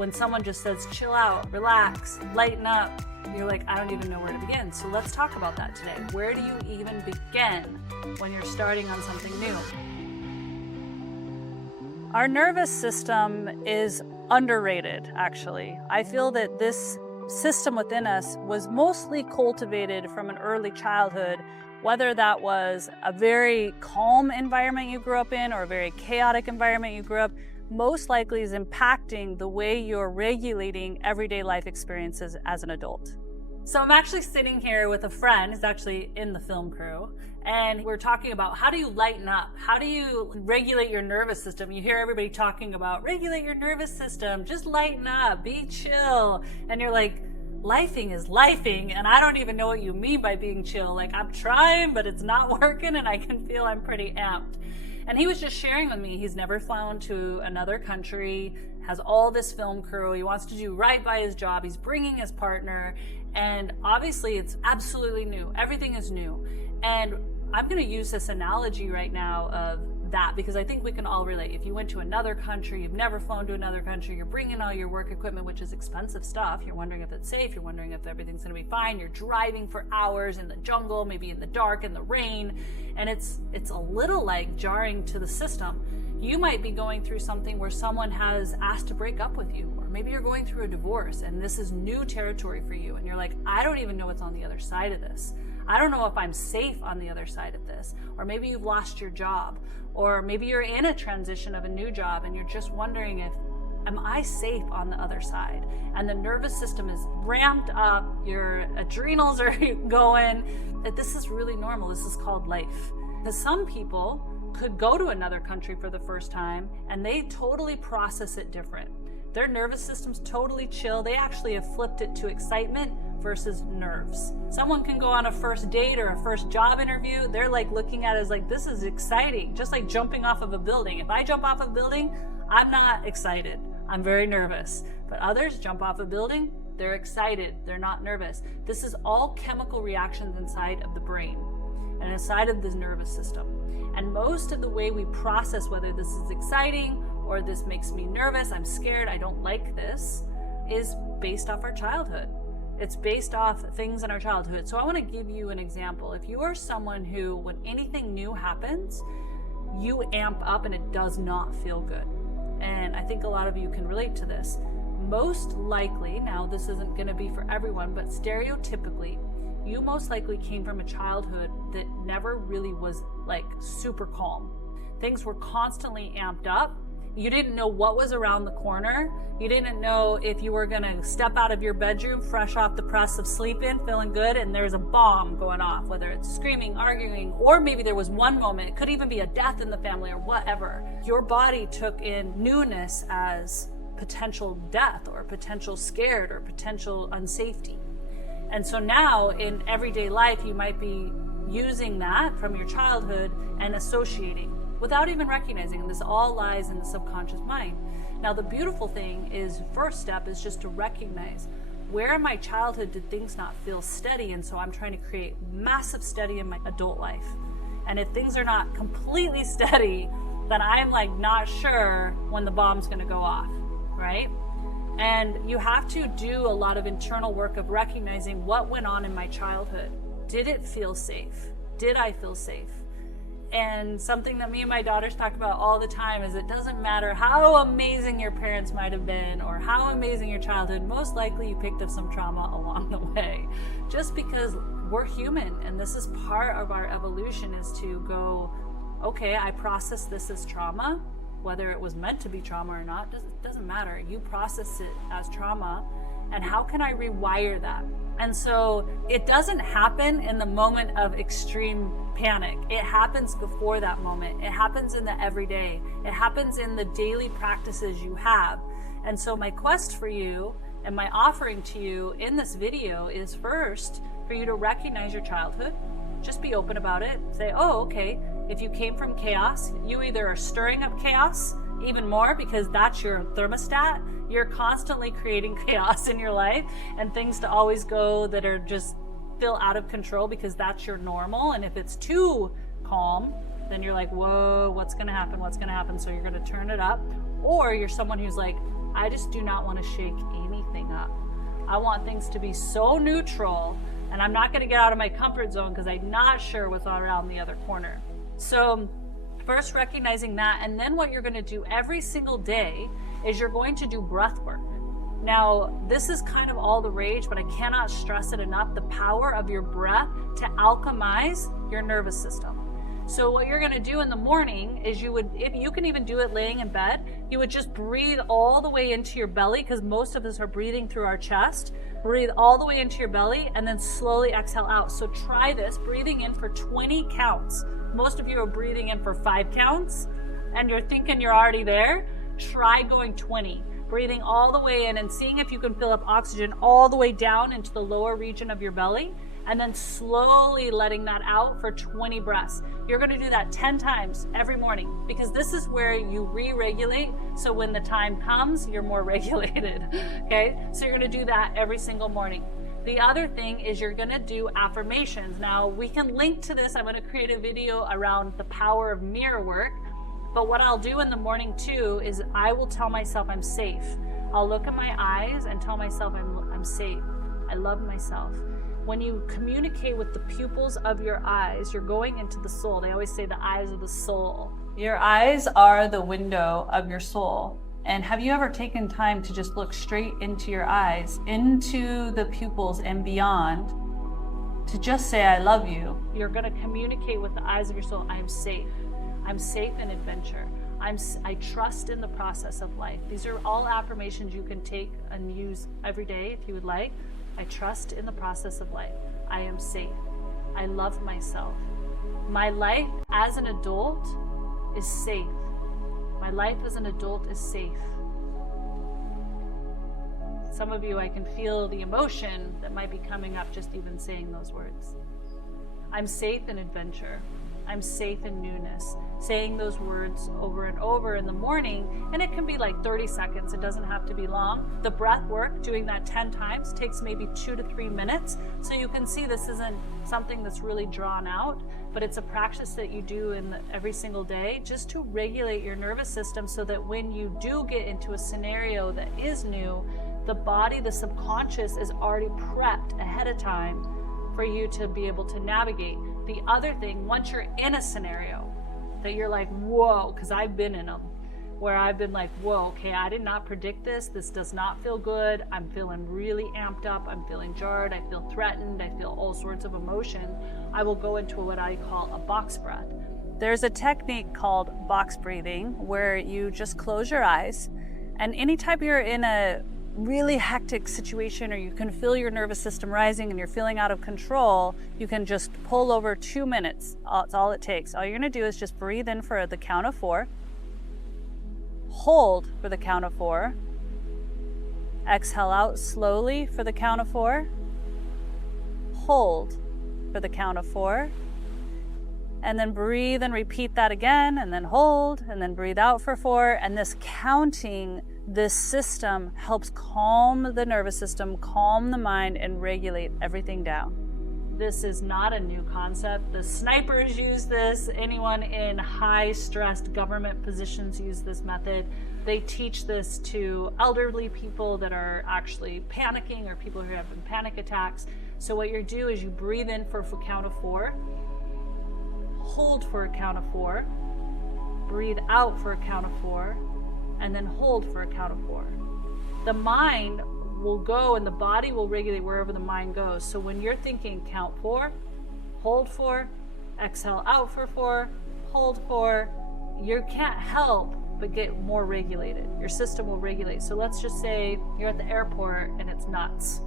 When someone just says, chill out, relax, lighten up, you're like, I don't even know where to begin. So let's talk about that today. Where do you even begin when you're starting on something new? Our nervous system is underrated, actually. I feel that this system within us was mostly cultivated from an early childhood, whether that was a very calm environment you grew up in or a very chaotic environment you grew up, most likely is impacting the way you're regulating everyday life experiences as an adult. So I'm actually sitting here with a friend who's actually in the film crew, and we're talking about how do you lighten up? How do you regulate your nervous system? You hear everybody talking about regulate your nervous system, just lighten up, be chill. And you're like, lifing is lifing, and I don't even know what you mean by being chill. Like, I'm trying, but it's not working, and I can feel I'm pretty amped. And he was just sharing with me, he's never flown to another country, has all this film crew, he wants to do right by his job, he's bringing his partner, and obviously it's absolutely new. Everything is new. And I'm going to use this analogy right now of that because I think we can all relate. If you went to another country, you've never flown to another country, you're bringing all your work equipment, which is expensive stuff. You're wondering if it's safe. You're wondering if everything's going to be fine. You're driving for hours in the jungle, maybe in the dark, in the rain. And it's a little like jarring to the system. You might be going through something where someone has asked to break up with you, or maybe you're going through a divorce and this is new territory for you. And you're like, I don't even know what's on the other side of this. I don't know if I'm safe on the other side of this. Or maybe you've lost your job, or maybe you're in a transition of a new job and you're just wondering if, am I safe on the other side? And the nervous system is ramped up, your adrenals are going. This is really normal. This is called life. Because some people could go to another country for the first time and they totally process it different. Their nervous system's totally chill. They actually have flipped it to excitement versus nerves. Someone can go on a first date or a first job interview. They're like looking at it as like, this is exciting. Just like jumping off of a building. If I jump off a building, I'm not excited. I'm very nervous. But others jump off a building, they're excited. They're not nervous. This is all chemical reactions inside of the brain and inside of the nervous system. And most of the way we process whether this is exciting or this makes me nervous, I'm scared, I don't like this, is based off our childhood. It's based off things in our childhood. So I want to give you an example. If you are someone who, when anything new happens, you amp up and it does not feel good. And I think a lot of you can relate to this. Most likely, now this isn't going to be for everyone, but stereotypically, you most likely came from a childhood that never really was like super calm. Things were constantly amped up. You didn't know what was around the corner. You didn't know if you were going to step out of your bedroom fresh off the press of sleeping, feeling good, and there's a bomb going off, whether it's screaming, arguing, or maybe there was one moment. It could even be a death in the family or whatever. Your body took in newness as potential death or potential scared or potential unsafety. And so now in everyday life, you might be using that from your childhood and associating without even recognizing, and this all lies in the subconscious mind. Now, the beautiful thing is, first step is just to recognize, where in my childhood did things not feel steady, and so I'm trying to create massive steady in my adult life. And if things are not completely steady, then I'm like not sure when the bomb's gonna go off, right? And you have to do a lot of internal work of recognizing what went on in my childhood. Did it feel safe? Did I feel safe? And something that me and my daughters talk about all the time is it doesn't matter how amazing your parents might have been or how amazing your childhood, most likely you picked up some trauma along the way. Just because we're human and this is part of our evolution is to go, okay, I process this as trauma, whether it was meant to be trauma or not, it doesn't matter. You process it as trauma, and how can I rewire that? And so it doesn't happen in the moment of extreme panic. It happens before that moment. It happens in the everyday. It happens in the daily practices you have. And so my quest for you and my offering to you in this video is first for you to recognize your childhood. Just be open about it. Say, oh, okay, if you came from chaos, you either are stirring up chaos even more because that's your thermostat. You're constantly creating chaos in your life and things to always go that are just feel out of control because that's your normal. And if it's too calm, then you're like, whoa, what's gonna happen? What's gonna happen? So you're gonna turn it up. Or you're someone who's like, I just do not want to shake anything up. I want things to be so neutral, and I'm not going to get out of my comfort zone because I'm not sure what's around the other corner. So first recognizing that, and then what you're going to do every single day is you're going to do breath work. Now, this is kind of all the rage, but I cannot stress it enough, the power of your breath to alchemize your nervous system. So what you're going to do in the morning is if you can even do it laying in bed, you would just breathe all the way into your belly, because most of us are breathing through our chest. Breathe all the way into your belly and then slowly exhale out. So try this, breathing in for 20 counts. Most of you are breathing in for 5 counts and you're thinking you're already there. Try going 20. Breathing all the way in and seeing if you can fill up oxygen all the way down into the lower region of your belly, and then slowly letting that out for 20 breaths. You're going to do that 10 times every morning, because this is where you re-regulate. So when the time comes, you're more regulated. Okay. So you're going to do that every single morning. The other thing is you're going to do affirmations. Now we can link to this. I'm going to create a video around the power of mirror work. But what I'll do in the morning too is I will tell myself I'm safe. I'll look in my eyes and tell myself I'm safe. I love myself. When you communicate with the pupils of your eyes, you're going into the soul. They always say the eyes of the soul. Your eyes are the window of your soul. And have you ever taken time to just look straight into your eyes, into the pupils and beyond, to just say, I love you? You're going to communicate with the eyes of your soul. I am safe. I'm safe in adventure. I trust in the process of life. These are all affirmations you can take and use every day if you would like. I trust in the process of life. I am safe. I love myself. My life as an adult is safe. My life as an adult is safe. Some of you, I can feel the emotion that might be coming up just even saying those words. I'm safe in adventure. I'm safe in newness. Saying those words over and over in the morning, and it can be like 30 seconds. It doesn't have to be long. The breath work, doing that 10 times, takes maybe 2 to 3 minutes. So you can see this isn't something that's really drawn out, but it's a practice that you do every single day just to regulate your nervous system so that when you do get into a scenario that is new, the body, the subconscious is already prepped ahead of time for you to be able to navigate. The other thing, once you're in a scenario that you're like, whoa, because I've been in them, where I've been like, whoa, okay, I did not predict this. This does not feel good. I'm feeling really amped up. I'm feeling jarred. I feel threatened. I feel all sorts of emotion. I will go into what I call a box breath. There's a technique called box breathing where you just close your eyes, and anytime you're in a really hectic situation or you can feel your nervous system rising and you're feeling out of control, you can just pull over 2 minutes. That's all it takes. All you're going to do is just breathe in for the count of 4, hold for the count of 4, exhale out slowly for the count of 4, hold for the count of 4, and then breathe and repeat that again, and then hold, and then breathe out for 4. And this counting, this system helps calm the nervous system, calm the mind, and regulate everything down. This is not a new concept. The snipers use this. Anyone in high-stressed government positions use this method. They teach this to elderly people that are actually panicking or people who are having panic attacks. So what you do is you breathe in for a count of 4, hold for a count of 4, breathe out for a count of 4, and then hold for a count of 4. The mind will go and the body will regulate wherever the mind goes. So when you're thinking count 4, hold 4, exhale out for 4, hold 4, you can't help but get more regulated. Your system will regulate. So let's just say you're at the airport and it's nuts.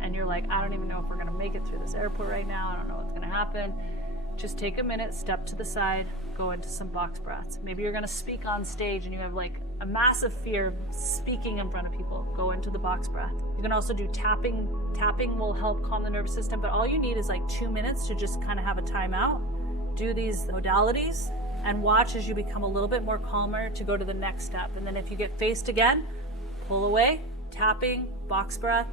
And you're like, I don't even know if we're gonna make it through this airport right now. I don't know what's gonna happen. Just take a minute, step to the side, go into some box breaths. Maybe you're gonna speak on stage and you have like a massive fear of speaking in front of people. Go into the box breath. You can also do tapping. Tapping will help calm the nervous system, but all you need is like 2 minutes to just kind of have a timeout. Do these modalities and watch as you become a little bit more calmer to go to the next step. And then if you get faced again, pull away, tapping, box breath,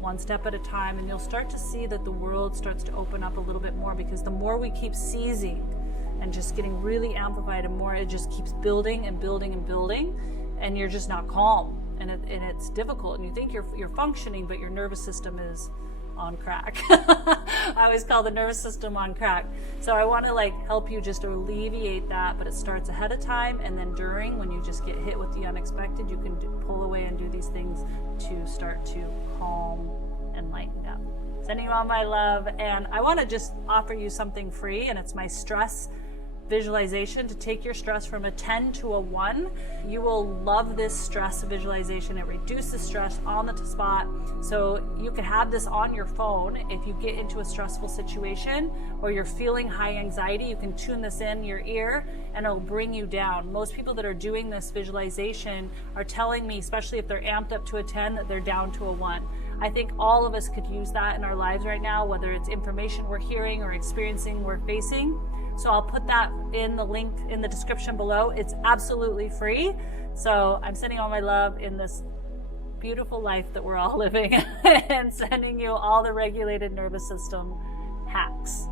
1 step at a time, and you'll start to see that the world starts to open up a little bit more, because the more we keep seizing and just getting really amplified and more, it just keeps building and building and building, and you're just not calm. and it's difficult, and you think you're functioning, but your nervous system is on crack. I always call the nervous system on crack. So I want to like help you just alleviate that, but it starts ahead of time, and then during, when you just get hit with the unexpected, you can pull away and do these things to start to calm and lighten down. Sending you all my love, and I want to just offer you something free, and it's my stress visualization to take your stress from a 10 to a 1. You will love this stress visualization. It reduces stress on the spot. So you can have this on your phone. If you get into a stressful situation or you're feeling high anxiety, you can tune this in your ear and it'll bring you down. Most people that are doing this visualization are telling me, especially if they're amped up to a 10, that they're down to a 1. I think all of us could use that in our lives right now, whether it's information we're hearing or experiencing we're facing. So I'll put that in the link in the description below. It's absolutely free. So I'm sending all my love in this beautiful life that we're all living and sending you all the regulated nervous system hacks.